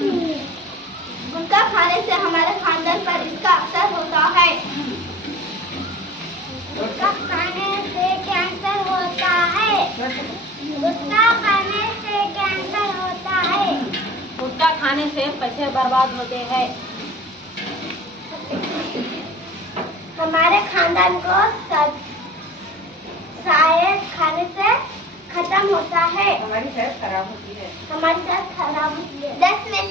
गुटखा खाने से हमारे खानदान पर इसका असर होता है। गुटखा खाने से कैंसर होता है। गुटखा खाने से कैंसर होता है। गुटखा खाने से पैसे बर्बाद होते हैं। हमारे खानदान को शायद खाने से खत्म होता है। हमारी सेहत खराब होती है। हमारी सेहत खराब होती है। 10 में